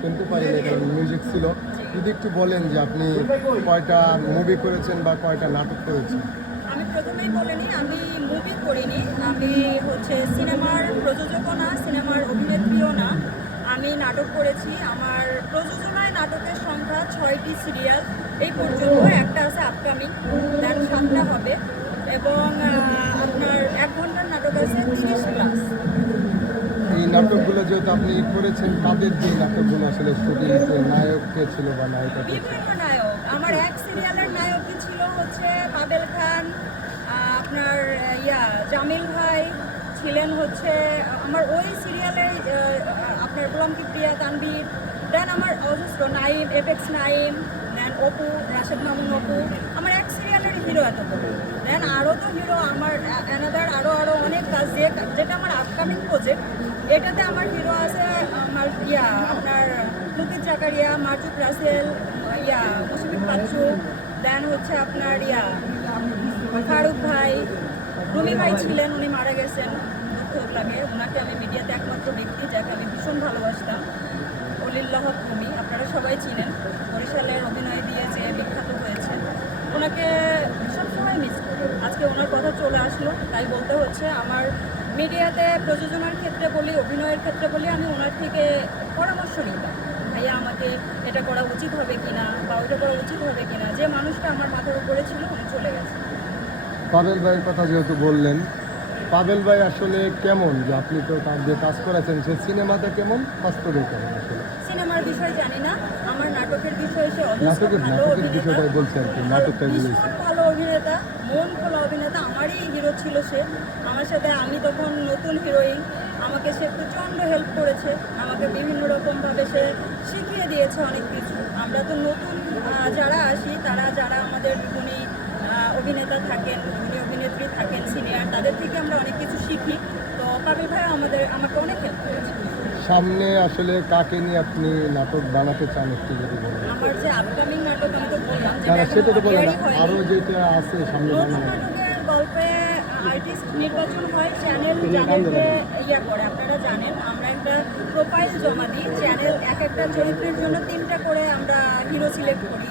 শুনতে পারিনি কারণ মিউজিক ছিল। যদি একটু বলেন যে আপনি কয়টা মুভি করেছেন বা কয়টা নাটক করেছেন? আমি প্রথমেই বলে নিই, আমি মুভি করিনি। আমি সিনেমার প্রযোজকও না, সিনেমার অভিনেত্রীও না। আমি নাটক করেছি। আমার প্রযোজনায় নাটকের সংখ্যা 6টি সিরিয়াল এই পর্যন্ত। একটা আছে আপকামিং, দেন 7টা হবে। এবং আপনার 1 ঘন্টার নাটক আছে 30+। এই নাটকগুলো যেহেতু আপনি করেছেন, তাদের যে নাটকগুলো আসলে শুটিংতে নায়ক কে ছিল বা নায়িকা কে ছিল? বিভিন্ন নায়ক। আমার এক সিরিয়ালের নায়কই ছিল পাবেল খান, আপনার জামিল ভাই ছিলেন আমার ওই সিরিয়ালে, আপনার গোলাম কিবরিয়া, তানভীর। দেন আমার অজস্র নাইম, এপেক্স নাইম, দেন অপু, রাশেদ মামুন অপু। আমার এক সিরিয়ালের হিরো এতগুলো। দেন আরও তো হিরো আমার অ্যানাদার আরও অনেক কাজ, যেটা আমার আপকামিং প্রজেক্ট। এটাতে আমার হিরো আছে আমার আপনার লুকিত জাকারিয়া, মারজুক রাসেল, মুশফিক বাচ্চু। দেন আপনার ফারুক ভাই, রুমি ভাই ছিলেন, উনি মারা গেছেন, দুঃখ লাগে। ওনাকে আমি মিডিয়াতে একমাত্র ব্যক্তি যাকে আমি ভীষণ ভালোবাসতাম, অলিল্লাহ রুমি, আপনারা সবাই চিনেন। বরিশালের অভিনয় দিয়ে যে বিখ্যাত হয়েছে, ওনাকে সবসময় মিস করি। আজকে ওনার কথা চলে আসলো, তাই বলতে হচ্ছে। আমার মিডিয়াতে প্রযোজনার ক্ষেত্রে বলি, অভিনয়ের ক্ষেত্রে বলি, আমি ওনার থেকে পরামর্শ নিতাম, ভাইয়া আমাকে এটা করা উচিত হবে কিনা বা ওইটা করা উচিত হবে কিনা। যে মানুষটা আমার মাথার উপরে ছিল উনি চলে গেছে। পাবেল ভাইয়ের কথা যেহেতু বললেন, পাবেল ভাই আসলে কেমন? যে আপনি তো তার যে কাজ করেছেন, সে সিনেমাতে কেমন, বাস্তবে কেমন আসলে? সিনেমার বিষয় জানি না, আমার নাটকের বিষয়ে সে অজস্র ভালো নাটকের অভিনেতা। বিষয়টাই বলছি আর কি, নাটকটা ভীষণ বুঝেছি। ভালো অভিনেতা, মন খোলা অভিনেতা। আমারই হিরো ছিল সে। আমার সাথে, আমি তখন নতুন হিরোইন, আমাকে সে প্রচণ্ড হেল্প করেছে। আমাকে বিভিন্ন রকমভাবে সে শিখিয়ে দিয়েছে অনেক কিছু। আমরা তো নতুন যারা আসি, যারা আমাদের উনি অভিনেতা থাকেন, উনি অভিনেত্রী থাকেন সিনিয়র, তাদের থেকে আমরা অনেক কিছু শিখি। তো পাবেল ভাই আমাকে অনেক হেল্প করেছে। সামনে আসলে কাকে নিয়ে আপনি নাটক বানাতে চান একটু যদি বলেন? আমার যে আপকামিং নাটক, আমি তো বললাম যে সেটা তো বলেন, হয়নি। আরও যেটা আছে সামনে নতুন বানানো। নাটকের গল্পে আর্টিস্ট নির্বাচন হয়, চ্যানেল যাদেরকে করে। আপনারা জানেন আমরা একটা প্রোফাইল জমা দিই, চ্যানেল এক একটা চরিত্রের জন্য 3টা করে আমরা হিরো সিলেক্ট করি।